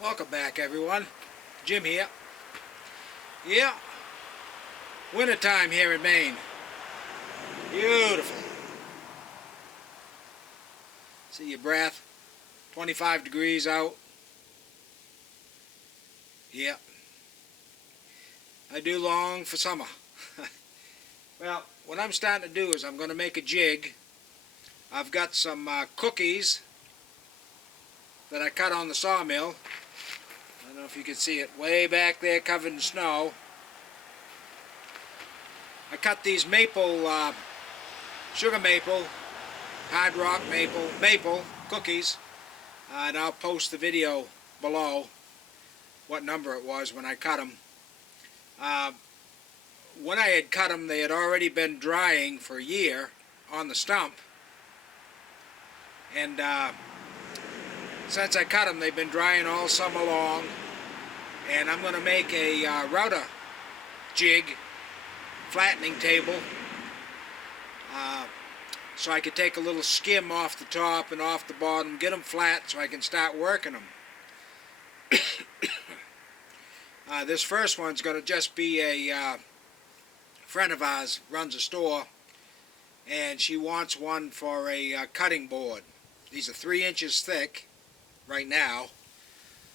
Welcome back, everyone. Jim here. Yeah, wintertime here in Maine. Beautiful. See your breath. 25 degrees out. Yeah. I do long for summer. Well, what I'm starting to do is I'm going to make a jig. I've got some cookies that I cut on the sawmill. I don't know if you can see it way back there covered in snow. I cut these maple, sugar maple, hard rock maple cookies, and I'll post the video below what number it was when I cut them. When I had cut them, they had already been drying for a year on the stump, and since I cut them, they've been drying all summer long. And I'm going to make a router jig, flattening table, so I could take a little skim off the top and off the bottom, get them flat so I can start working them. This first one's going to just be a friend of ours runs a store, and she wants one for a cutting board. These are 3 inches thick right now,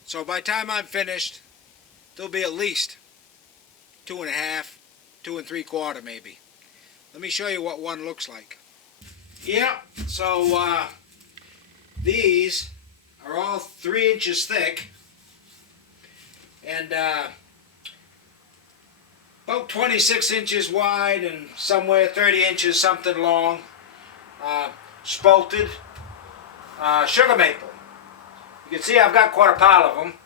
so by the time I'm finished, there'll be at least 2.5, 2 3/4 maybe. Let me show you what one looks like. Yeah, so these are all 3 inches thick and about 26 inches wide and somewhere 30 inches something long. Spaulted sugar maple. You can see I've got quite a pile of them.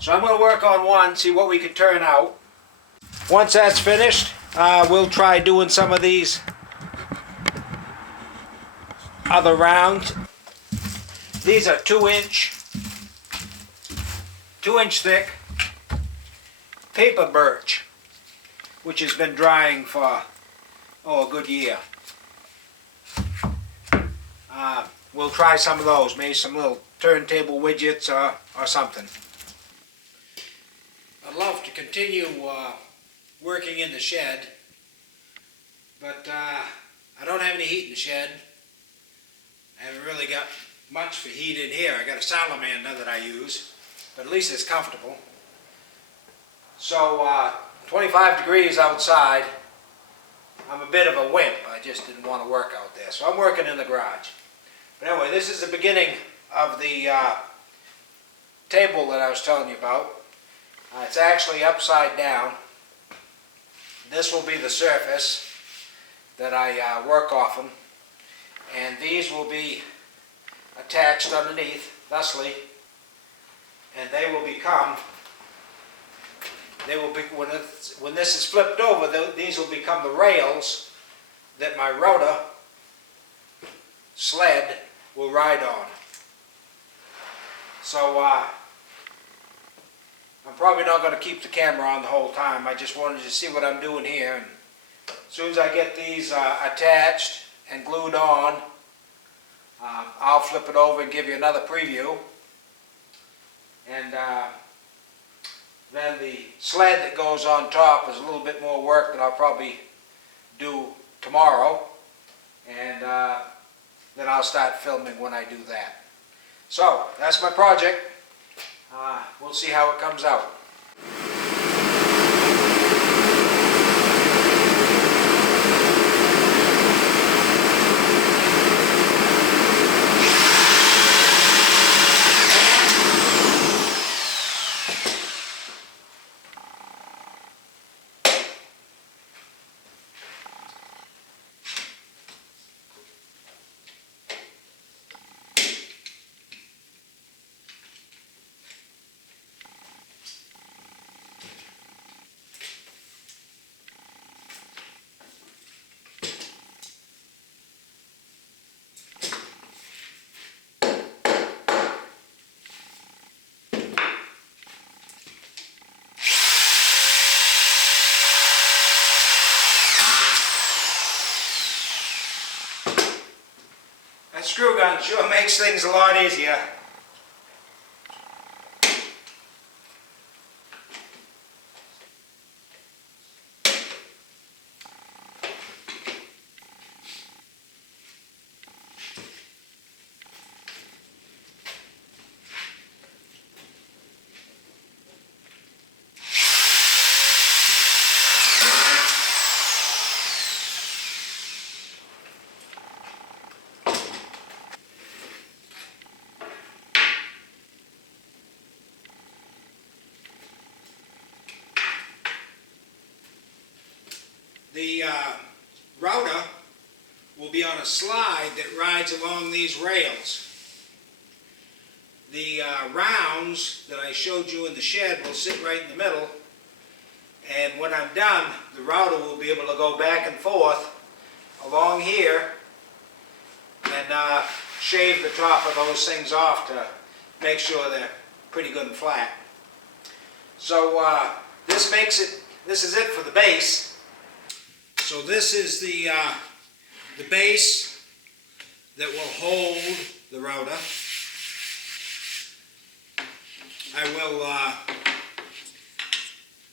So I'm going to work on one, see what we can turn out. Once that's finished, we'll try doing some of these other rounds. These are 2-inch thick paper birch, which has been drying for a good year. We'll try some of those, maybe some little turntable widgets or something. I'd love to continue working in the shed, but I don't have any heat in the shed. I haven't really got much for heat in here. I got a salamander that I use, but at least it's comfortable. So 25 degrees outside. I'm a bit of a wimp. I just didn't want to work out there, so I'm working in the garage. But anyway, this is the beginning of the table that I was telling you about. It's actually upside down. This will be the surface that I work off them, and these will be attached underneath thusly, and they will become, when this is flipped over, these will become the rails that my router sled will ride on. So I'm probably not going to keep the camera on the whole time. I just wanted to see what I'm doing here. And as soon as I get these attached and glued on, I'll flip it over and give you another preview. And then the sled that goes on top is a little bit more work that I'll probably do tomorrow. And then I'll start filming when I do that. So that's my project. We'll see how it comes out. That screw gun sure makes things a lot easier. The router will be on a slide that rides along these rails. The rounds that I showed you in the shed will sit right in the middle, and when I'm done, the router will be able to go back and forth along here and shave the top of those things off to make sure they're pretty good and flat. So this is it for the base. So this is the base that will hold the router. I will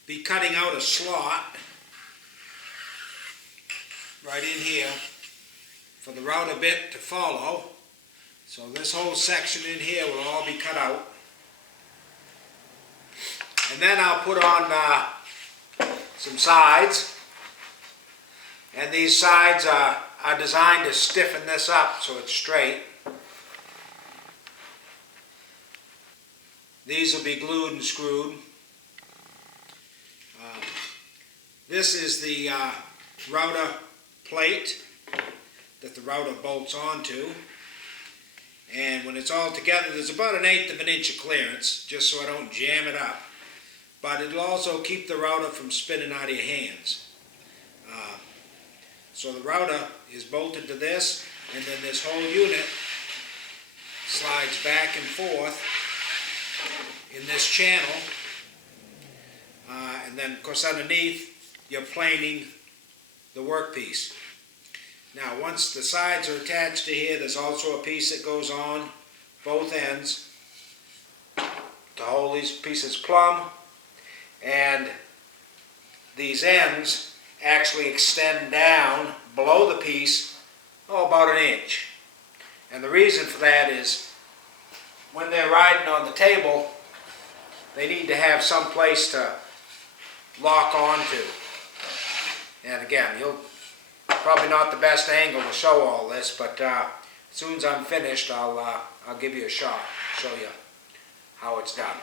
be cutting out a slot right in here for the router bit to follow. So this whole section in here will all be cut out. And then I'll put on some sides. And these sides are designed to stiffen this up so it's straight. These will be glued and screwed. This is the router plate that the router bolts onto. And when it's all together, there's about 1/8 of an inch of clearance, just so I don't jam it up. But it'll also keep the router from spinning out of your hands. So the router is bolted to this, and then this whole unit slides back and forth in this channel. And then, of course, underneath, you're planing the workpiece. Now, once the sides are attached to here, there's also a piece that goes on both ends to hold these pieces plumb. And these ends actually extend down below the piece, about 1 inch. And the reason for that is when they're riding on the table, they need to have some place to lock onto. And again, you'll probably not the best angle to show all this, but as soon as I'm finished, I'll give you a shot, show you how it's done.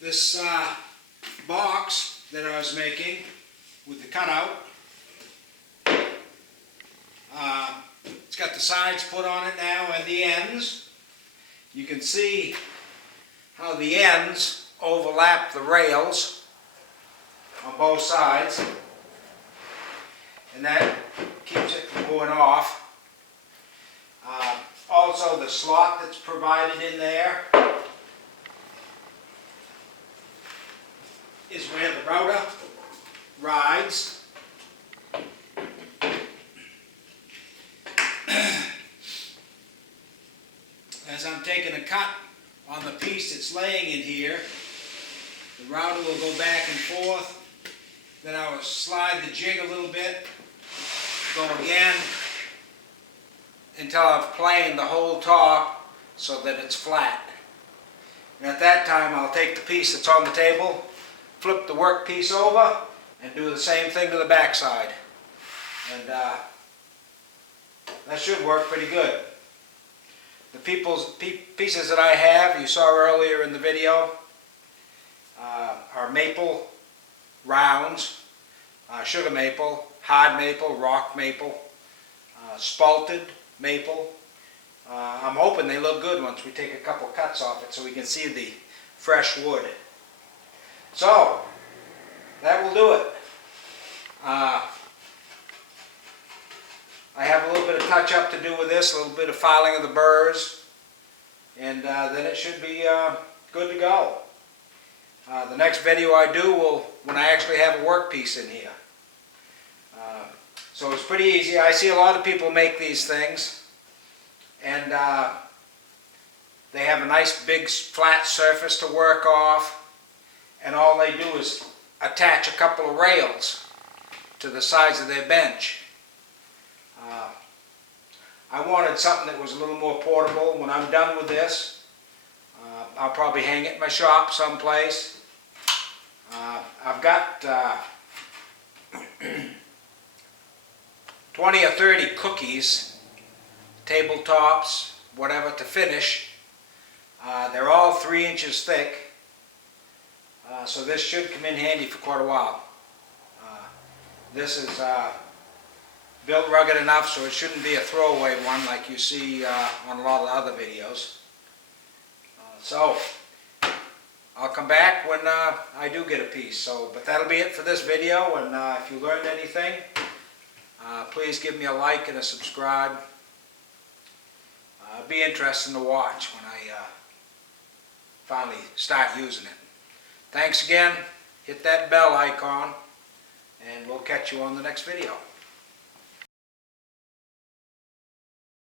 This box that I was making with the cutout, it's got the sides put on it now and the ends. You can see how the ends overlap the rails on both sides, and that keeps it from going off. Also, the slot that's provided in there is where the router rides. As I'm taking a cut on the piece that's laying in here, the router will go back and forth. Then I will slide the jig a little bit, go again, until I've planed the whole top so that it's flat. And at that time I'll take the piece that's on the table, flip the work piece over, and do the same thing to the back side. And that should work pretty good. The pieces that I have, you saw earlier in the video, are maple rounds, sugar maple, hard maple, rock maple, Spaulted maple. I'm hoping they look good once we take a couple cuts off it so we can see the fresh wood. So, that will do it. I have a little bit of touch up to do with this, a little bit of filing of the burrs, and then it should be good to go. The next video I do will when I actually have a workpiece in here. So it's pretty easy. I see a lot of people make these things, and they have a nice big flat surface to work off, and all they do is attach a couple of rails to the sides of their bench. I wanted something that was a little more portable. When I'm done with this, I'll probably hang it in my shop someplace. I've got 20 or 30 cookies, tabletops, whatever, to finish. They're all 3 inches thick, so this should come in handy for quite a while. This is built rugged enough so it shouldn't be a throwaway one like you see on a lot of other videos. So I'll come back when I do get a piece. But that'll be it for this video, and if you learned anything, please give me a like and a subscribe. It'll be interesting to watch when I finally start using it. Thanks again. Hit that bell icon, and we'll catch you on the next video.